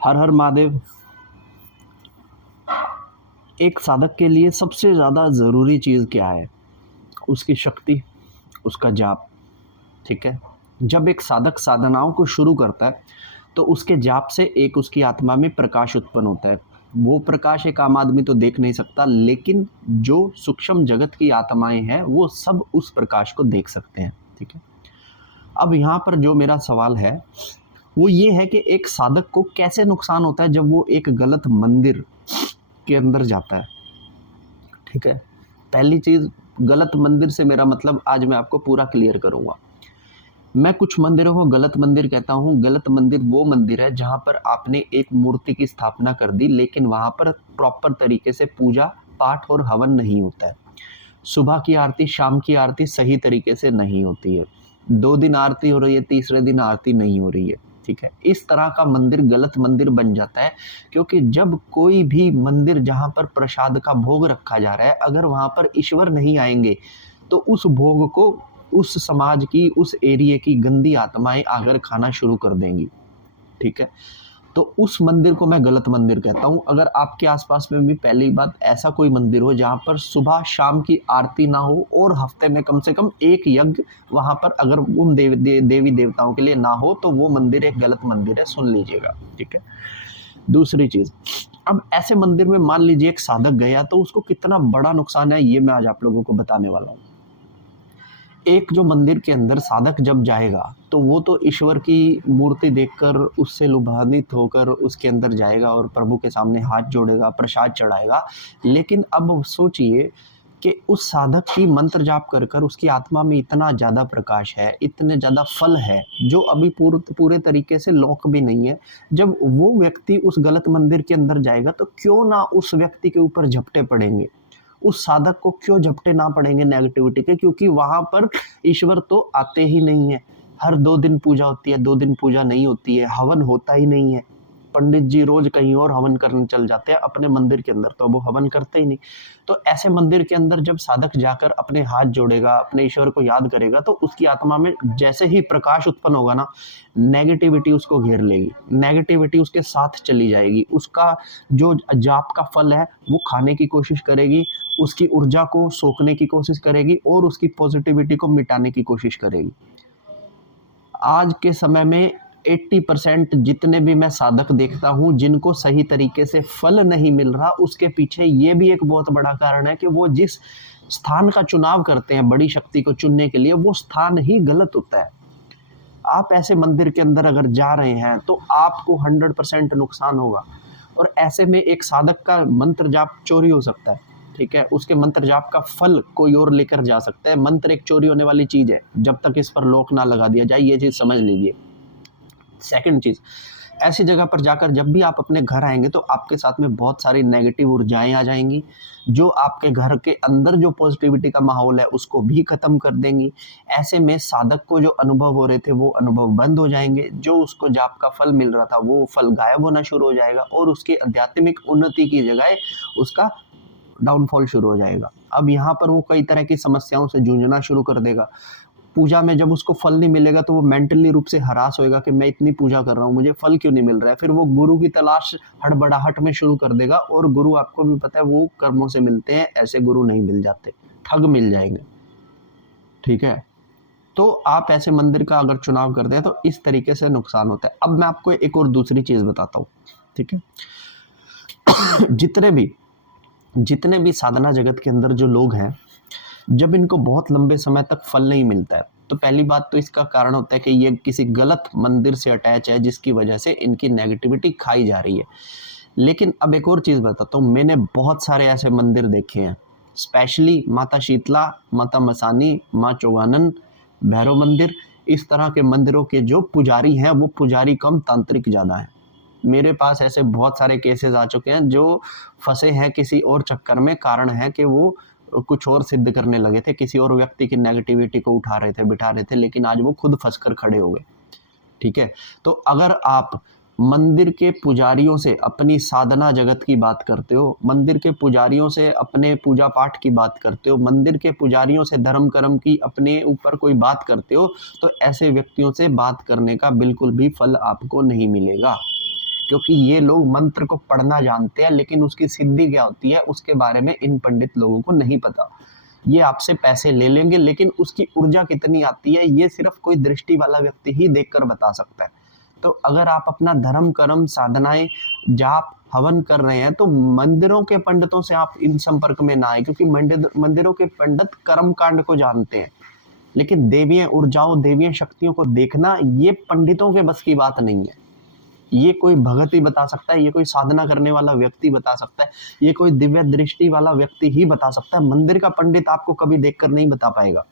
हर हर महादेव। एक साधक के लिए सबसे ज़्यादा ज़रूरी चीज़ क्या है? उसकी शक्ति, उसका जाप। ठीक है? जब एक साधक साधनाओं को शुरू करता है तो उसके जाप से एक उसकी आत्मा में प्रकाश उत्पन्न होता है। वो प्रकाश एक आम आदमी तो देख नहीं सकता, लेकिन जो सूक्ष्म जगत की आत्माएं हैं वो सब उस प्रकाश को देख सकते हैं। ठीक है? अब यहाँ पर जो मेरा सवाल है वो ये है कि एक साधक को कैसे नुकसान होता है जब वो एक गलत मंदिर के अंदर जाता है। ठीक है? पहली चीज़, गलत मंदिर से मेरा मतलब आज मैं आपको पूरा क्लियर करूँगा। मैं कुछ मंदिरों को गलत मंदिर कहता हूँ। गलत मंदिर वो मंदिर है जहाँ पर आपने एक मूर्ति की स्थापना कर दी, लेकिन वहाँ पर प्रॉपर तरीके से पूजा पाठ और हवन नहीं होता है। सुबह की आरती, शाम की आरती सही तरीके से नहीं होती है। 2 दिन आरती हो रही है, तीसरे दिन आरती नहीं हो रही है। ठीक है? इस तरह का मंदिर गलत मंदिर बन जाता है, क्योंकि जब कोई भी मंदिर जहाँ पर प्रसाद का भोग रखा जा रहा है, अगर वहाँ पर ईश्वर नहीं आएँगे, तो उस भोग को उस समाज की, उस एरिये की गंदी आत्माएँ आकर खाना शुरू कर देंगी। ठीक है? तो उस मंदिर को मैं गलत मंदिर कहता हूँ। अगर आपके आस-पास में भी पहली बात ऐसा कोई मंदिर हो जहाँ पर सुबह शाम की आरती ना हो और हफ्ते में कम से कम 1 यज्ञ वहाँ पर अगर उन देवी देवताओं के लिए ना हो, तो वो मंदिर एक गलत मंदिर है, सुन लीजिएगा। ठीक है? दूसरी चीज़, अब ऐसे मंदिर में मान लीजिए एक साधक गया तो उसको कितना बड़ा नुकसान है, ये मैं आज आप लोगों को बताने वाला हूँ। एक जो मंदिर के अंदर साधक जब जाएगा तो वो तो ईश्वर की मूर्ति देखकर उससे लुभान्वित होकर उसके अंदर जाएगा और प्रभु के सामने हाथ जोड़ेगा, प्रसाद चढ़ाएगा। लेकिन अब सोचिए कि उस साधक की मंत्र जाप कर कर उसकी आत्मा में इतना ज़्यादा प्रकाश है, इतने ज़्यादा फल है, जो अभी पूरे तरीके से लॉक भी नहीं है। जब वो व्यक्ति उस गलत मंदिर के अंदर जाएगा तो क्यों ना उस व्यक्ति के ऊपर झपटे पड़ेंगे, उस साधक को क्यों झपटे ना पड़ेंगे नेगेटिविटी के, क्योंकि वहां पर ईश्वर तो आते ही नहीं है। हर 2 दिन पूजा होती है, 2 दिन पूजा नहीं होती है, हवन होता ही नहीं है। पंडित जी रोज कहीं और हवन करने चल जाते हैं, अपने मंदिर के अंदर तो वो हवन करते ही नहीं। तो ऐसे मंदिर के अंदर जब साधक जाकर अपने हाथ जोड़ेगा, अपने ईश्वर को याद करेगा, तो उसकी आत्मा में जैसे ही प्रकाश उत्पन्न होगा ना, नेगेटिविटी उसको घेर लेगी, नेगेटिविटी उसके साथ चली जाएगी। उसका जो जाप का फल है वो खाने की कोशिश करेगी, उसकी ऊर्जा को सोखने की कोशिश करेगी और उसकी पॉजिटिविटी को मिटाने की कोशिश करेगी। आज के समय में 80% जितने भी मैं साधक देखता हूँ जिनको सही तरीके से फल नहीं मिल रहा, उसके पीछे ये भी एक बहुत बड़ा कारण है कि वो जिस स्थान का चुनाव करते हैं बड़ी शक्ति को चुनने के लिए, वो स्थान ही गलत होता है। आप ऐसे मंदिर के अंदर अगर जा रहे हैं तो आपको 100% नुकसान होगा। और ऐसे में एक साधक का मंत्र जाप चोरी हो सकता है। ठीक है? उसके मंत्र जाप का फल कोई और लेकर जा सकता है। मंत्र एक चोरी होने वाली चीज़ है, जब तक इस पर रोक ना लगा दिया जाए, ये चीज़ समझ लीजिए। सेकंड चीज़, ऐसी जगह पर जाकर जब भी आप अपने घर आएँगे तो आपके साथ में बहुत सारी नेगेटिव ऊर्जाएँ आ जाएँगी, जो आपके घर के अंदर जो पॉजिटिविटी का माहौल है उसको भी ख़त्म कर देंगी। ऐसे में साधक को जो अनुभव हो रहे थे वो अनुभव बंद हो जाएँगे, जो उसको जाप का फल मिल रहा था वो फल गायब होना शुरू हो जाएगा और उसकी आध्यात्मिक उन्नति की जगह उसका डाउनफॉल शुरू हो जाएगा। अब यहाँ पर वो कई तरह की समस्याओं से जूझना शुरू कर देगा। पूजा में जब उसको फल नहीं मिलेगा तो वो मेंटली रूप से हरास होएगा कि मैं इतनी पूजा कर रहा हूँ, मुझे फल क्यों नहीं मिल रहा है। फिर वो गुरु की तलाश हड़बड़ाहट में शुरू कर देगा, और गुरु आपको भी पता है वो कर्मों से मिलते हैं, ऐसे गुरु नहीं मिल जाते, ठग मिल जाएंगे। ठीक है? तो आप ऐसे मंदिर का अगर चुनाव करते हैं तो इस तरीके से नुकसान होता है। अब मैं आपको एक और दूसरी चीज बताता हूँ। ठीक है? जितने भी साधना जगत के अंदर जो लोग हैं, जब इनको बहुत लंबे समय तक फल नहीं मिलता है, तो पहली बात तो इसका कारण होता है कि ये किसी गलत मंदिर से अटैच है, जिसकी वजह से इनकी नेगेटिविटी खाई जा रही है। लेकिन अब एक और चीज़ बताता हूँ, मैंने बहुत सारे ऐसे मंदिर देखे हैं, स्पेशली माता शीतला, माता मसानी, माँ चौगानन, भैरव मंदिर, इस तरह के मंदिरों के जो पुजारी हैं वो पुजारी कम तांत्रिक ज़्यादा हैं। मेरे पास ऐसे बहुत सारे केसेस आ चुके हैं जो फंसे हैं किसी और चक्कर में। कारण है कि वो कुछ और सिद्ध करने लगे थे, किसी और व्यक्ति की नेगेटिविटी को उठा रहे थे, बिठा रहे थे, लेकिन आज वो खुद फंस कर खड़े हो गए। ठीक है? तो अगर आप मंदिर के पुजारियों से अपनी साधना जगत की बात करते हो, मंदिर के पुजारियों से अपने पूजा पाठ की बात करते हो, मंदिर के पुजारियों से धर्म कर्म की अपने ऊपर कोई बात करते हो, तो ऐसे व्यक्तियों से बात करने का बिल्कुल भी फल आपको नहीं मिलेगा। क्योंकि ये लोग मंत्र को पढ़ना जानते हैं, लेकिन उसकी सिद्धि क्या होती है उसके बारे में इन पंडित लोगों को नहीं पता। ये आपसे पैसे ले लेंगे, लेकिन उसकी ऊर्जा कितनी आती है ये सिर्फ कोई दृष्टि वाला व्यक्ति ही देखकर बता सकता है। तो अगर आप अपना धर्म कर्म साधनाएं जाप हवन कर रहे हैं तो मंदिरों के पंडितों से आप इन संपर्क में ना आए, क्योंकि मंदिरों के पंडित कर्म कांड को जानते हैं, लेकिन देवीय ऊर्जाओं देवीय शक्तियों को देखना ये पंडितों के बस की बात नहीं है। ये कोई भगत ही बता सकता है, ये कोई साधना करने वाला व्यक्ति बता सकता है, ये कोई दिव्य दृष्टि वाला व्यक्ति ही बता सकता है। मंदिर का पंडित आपको कभी देखकर नहीं बता पाएगा।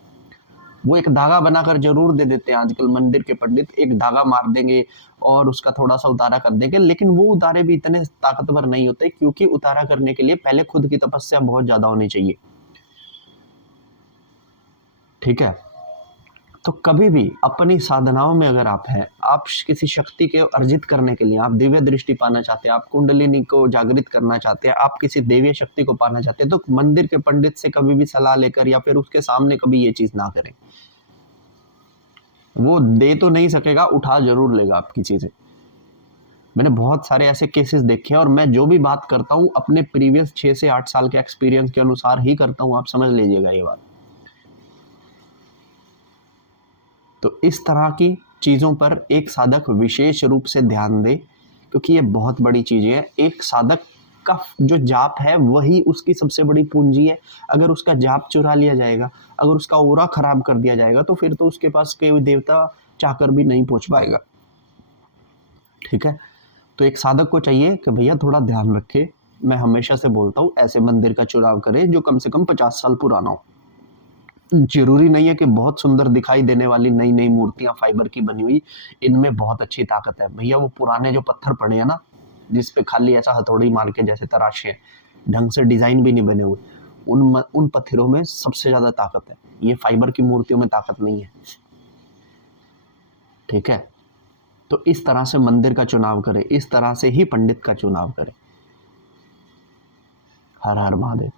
वो एक धागा बनाकर जरूर दे देते हैं आजकल मंदिर के पंडित, एक धागा मार देंगे और उसका थोड़ा सा उतारा कर देंगे, लेकिन वो उतारे भी इतने ताकतवर नहीं होते, क्योंकि उतारा करने के लिए पहले खुद की तपस्या बहुत ज्यादा होनी चाहिए। ठीक है, तो कभी भी अपनी साधनाओं में अगर आप हैं, आप किसी शक्ति के अर्जित करने के लिए, आप दिव्य दृष्टि पाना चाहते हैं, आप कुंडलिनी को जागृत करना चाहते हैं, आप किसी देवीय शक्ति को पाना चाहते हैं, तो मंदिर के पंडित से कभी भी सलाह लेकर या फिर उसके सामने कभी ये चीज ना करें। वो दे तो नहीं सकेगा, उठा जरूर लेगा आपकी चीजें। मैंने बहुत सारे ऐसे केसेस देखे हैं, और मैं जो भी बात करता हूँ अपने प्रीवियस 6 से 8 साल के एक्सपीरियंस के अनुसार ही करता हूँ, आप समझ लीजिएगा ये बात। तो इस तरह की चीज़ों पर एक साधक विशेष रूप से ध्यान दे, क्योंकि ये बहुत बड़ी चीज़ है। एक साधक का जो जाप है वही उसकी सबसे बड़ी पूंजी है। अगर उसका जाप चुरा लिया जाएगा, अगर उसका ओरा खराब कर दिया जाएगा, तो फिर तो उसके पास कोई देवता चाहकर भी नहीं पहुंच पाएगा। ठीक है, तो एक साधक को चाहिए कि भैया थोड़ा ध्यान रखे। मैं हमेशा से बोलता हूँ ऐसे मंदिर का चुनाव करे जो कम से कम 50 साल पुराना हो। जरूरी नहीं है कि बहुत सुंदर दिखाई देने वाली नई नई मूर्तियां फाइबर की बनी हुई इनमें बहुत अच्छी ताकत है। भैया वो पुराने जो पत्थर पड़े हैं ना, जिसपे खाली ऐसा हथौड़ी मार के जैसे तराशे हैं, ढंग से डिजाइन भी नहीं बने हुए, उन पत्थरों में सबसे ज्यादा ताकत है। ये फाइबर की मूर्तियों में ताकत नहीं है। ठीक है, तो इस तरह से मंदिर का चुनाव करें, इस तरह से ही पंडित का चुनाव करें। हर हर महादेव।